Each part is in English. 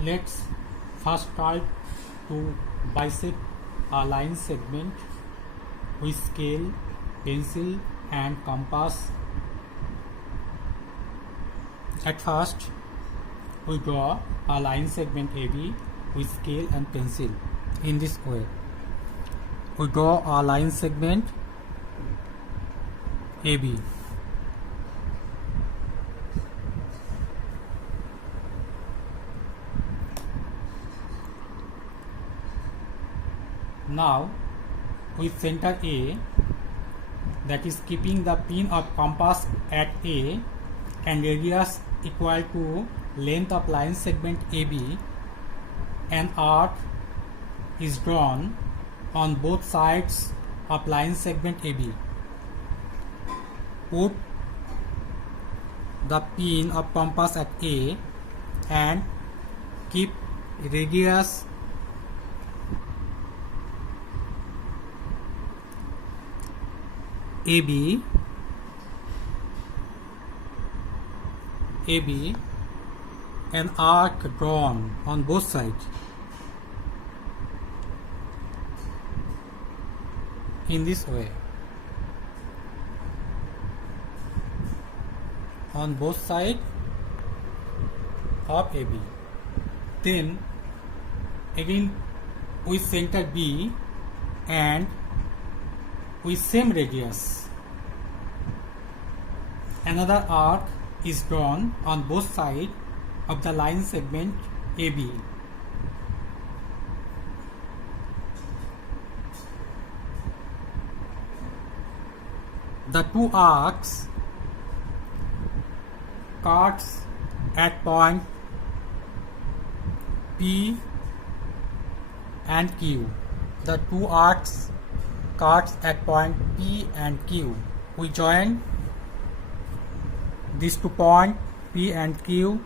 Let's first try to bisect a line segment with scale, pencil and compass. At first, we draw a line segment AB with scale and pencil in this way. We draw a line segment AB. Now, with center A, that is keeping the pin of compass at A and radius equal to length of line segment AB, an arc is drawn on both sides of line segment AB. Put the pin of compass at A and keep radius AB an arc drawn on both sides in this way. On both sides of AB. Then again with center B and with same radius, another arc is drawn on both sides of the line segment AB. The two arcs cuts at point P and Q. The two arcs cuts at point P and Q. We join these two points P and Q.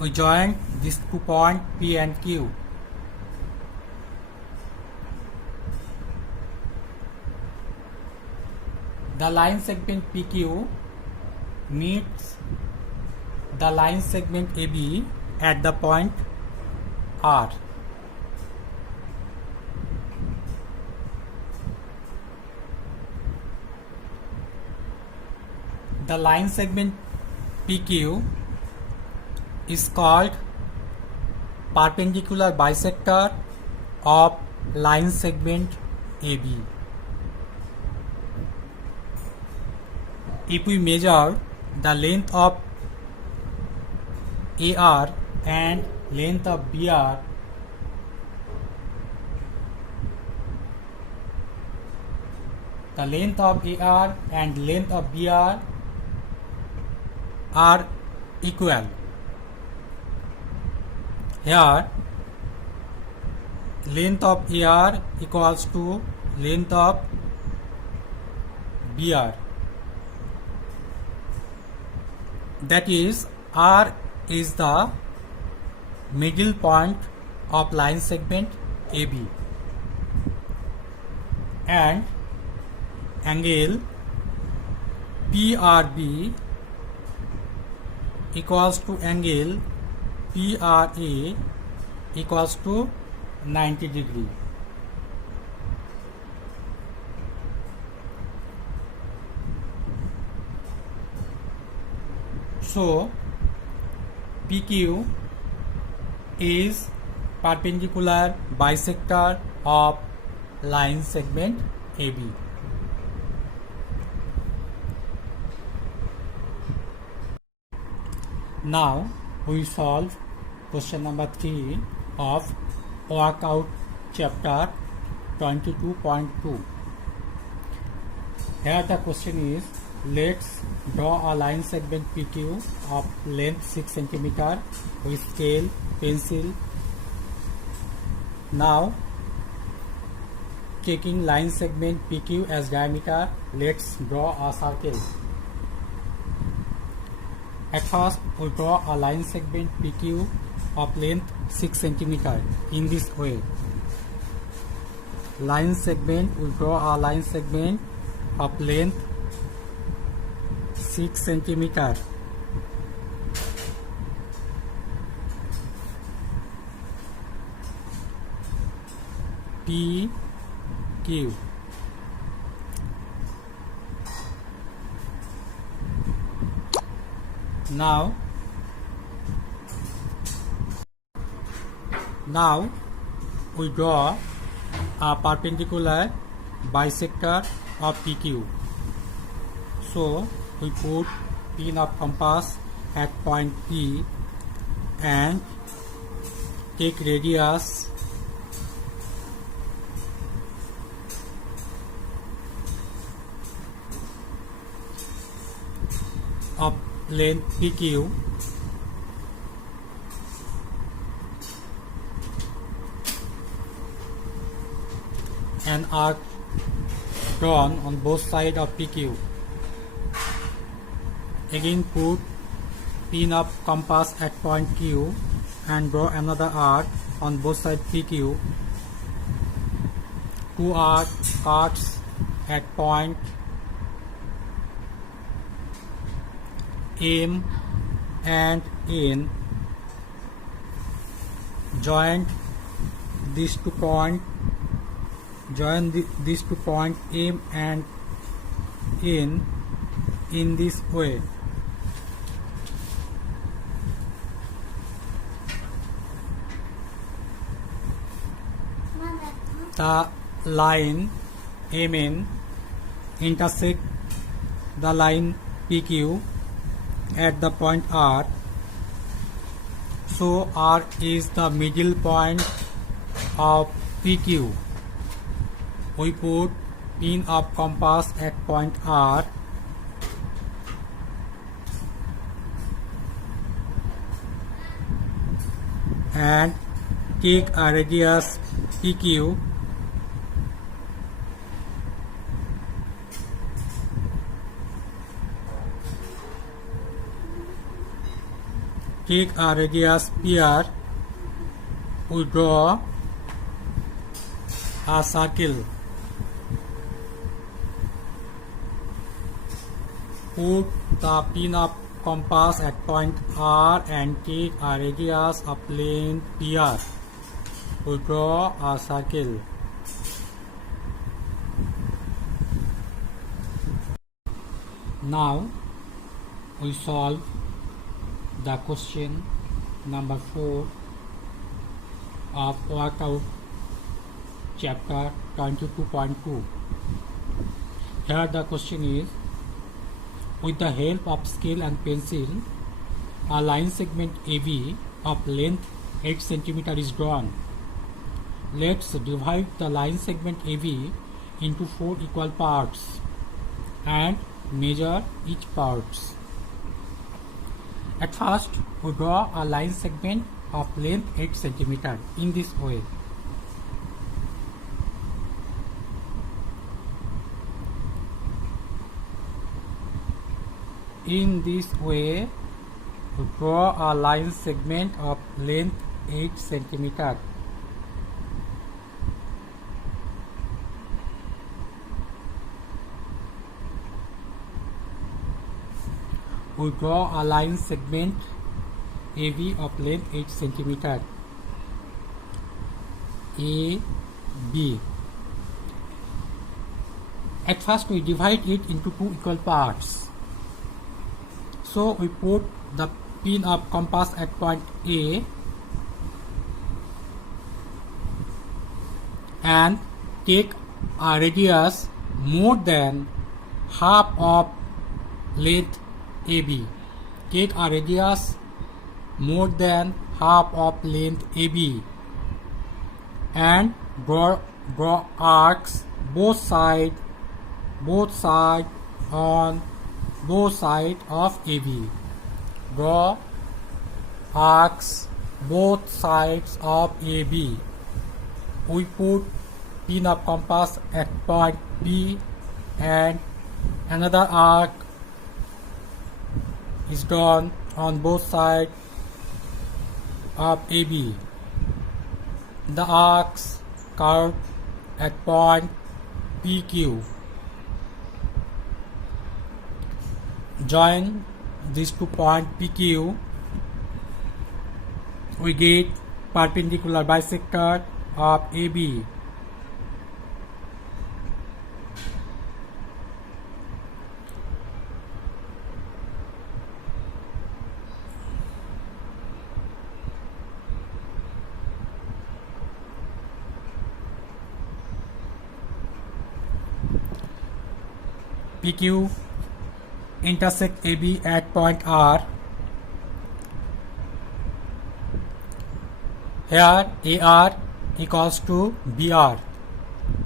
We join these two points P and Q. The line segment PQ meets the line segment AB at the point R. The line segment PQ is called perpendicular bisector of line segment AB. If we measure the length of AR and length of BR, the length of AR and length of BR are equal. Here, length of AR equals to length of BR. That is, R is the middle point of line segment AB, and angle PRB equals to angle PRA equals to 90 degree. So PQ is perpendicular bisector of line segment AB. Now we solve question number 3 of workout chapter 22.2. Here the question is, let's draw a line segment PQ of length 6 cm with scale, pencil. Now taking line segment PQ as diameter, let's draw a circle. At first, we draw a line segment PQ of length 6 cm in this way. Line segment, we draw a line segment of length 6 cm. PQ. Now we draw a perpendicular bisector of PQ. So we put pin of compass at point P and take radius of length PQ and arc drawn on both sides of PQ. Again put pin of compass at point Q and draw another arc on both sides PQ. Two arcs at point M and N. Join these two points M and N in this way. The line MN intersect the line PQ at the point R. So R is the middle point of PQ. We put pin of compass at point R and take a radius PQ. Take a radius PR. We draw a circle. Put the pin of compass at point R and take a radius of length PR. We draw a circle. Now we solve the question number 4 of workout chapter 22.2. Here the question is, with the help of scale and pencil, a line segment AB of length 8 cm is drawn. Let's divide the line segment AB into 4 equal parts and measure each parts. At first, we draw a line segment of length 8 cm in this way. In this way, we draw a line segment of length 8 cm. We draw a line segment AB of length 8 cm. AB. At first, we divide it into 2 equal parts. So we put the pin of compass at point A and take a radius more than half of length AB. Take a radius more than half of length AB and draw arcs both sides on both sides of AB. Draw arcs both sides of AB. We put pin of compass at point B, and another arc is drawn on both sides of AB. The arcs curve at point PQ. Join these two points PQ. We get perpendicular bisector of AB. PQ intersect AB at point R. Here AR equals to BR.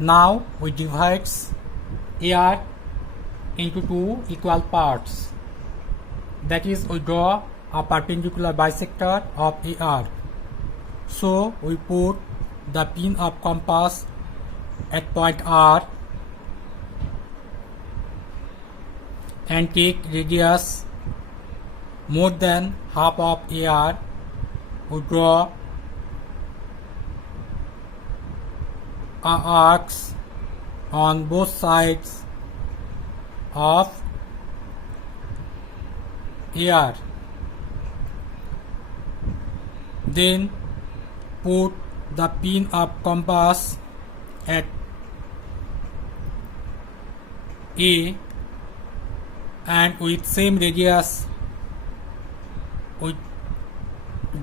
Now we divide AR into two equal parts. That is, we draw a perpendicular bisector of AR. So we put the pin of compass at point R and take radius more than half of AR. We draw arcs on both sides of AR. Then put the pin of compass at A, and with same radius we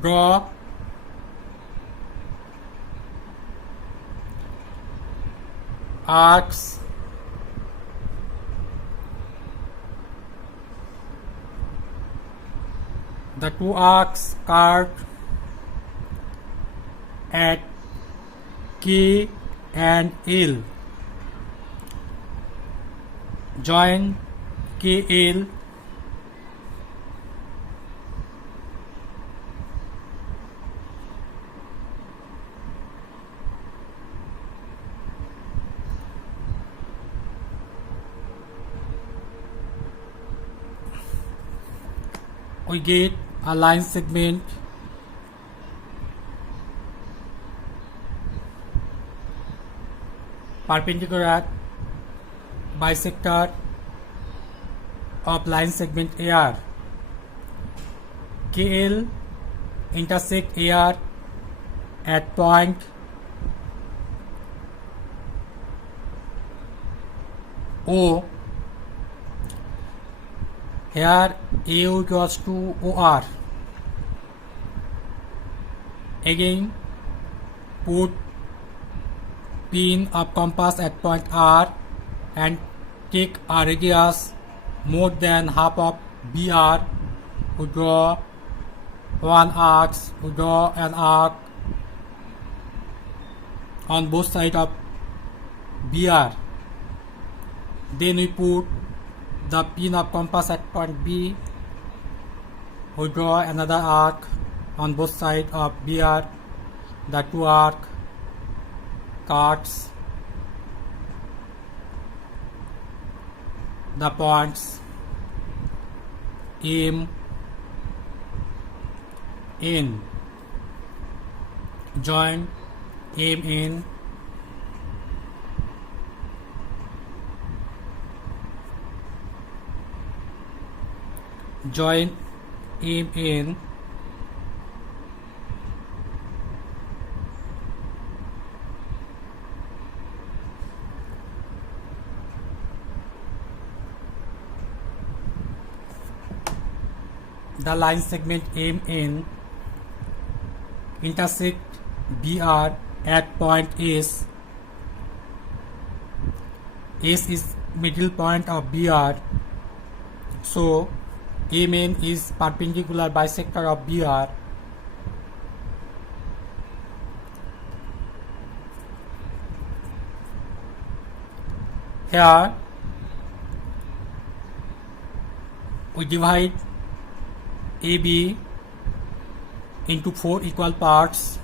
draw arcs the two arcs curved at K and L. Join KL we get a line segment perpendicular bisector of line segment AR. KL intersect AR at point O. Here AO equals to OR. Again put pin of compass at point R and take a radius more than half of BR. We draw one arc. We draw an arc on both sides of BR. Then we put the pin of compass at point B. We draw another arc on both sides of BR. The two arc cuts the points M, N. Join M, N. Join M, N. The line segment MN intersect BR at point S. S is middle point of BR, so MN is perpendicular bisector of BR. Here we divide AB into 4 equal parts.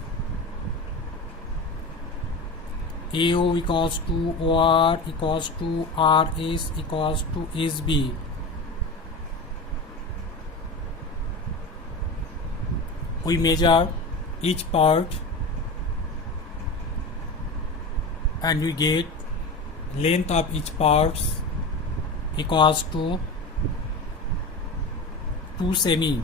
AO equals to OR equals to RS equals to SB. We measure each part and we get length of each parts equals to 2 semi.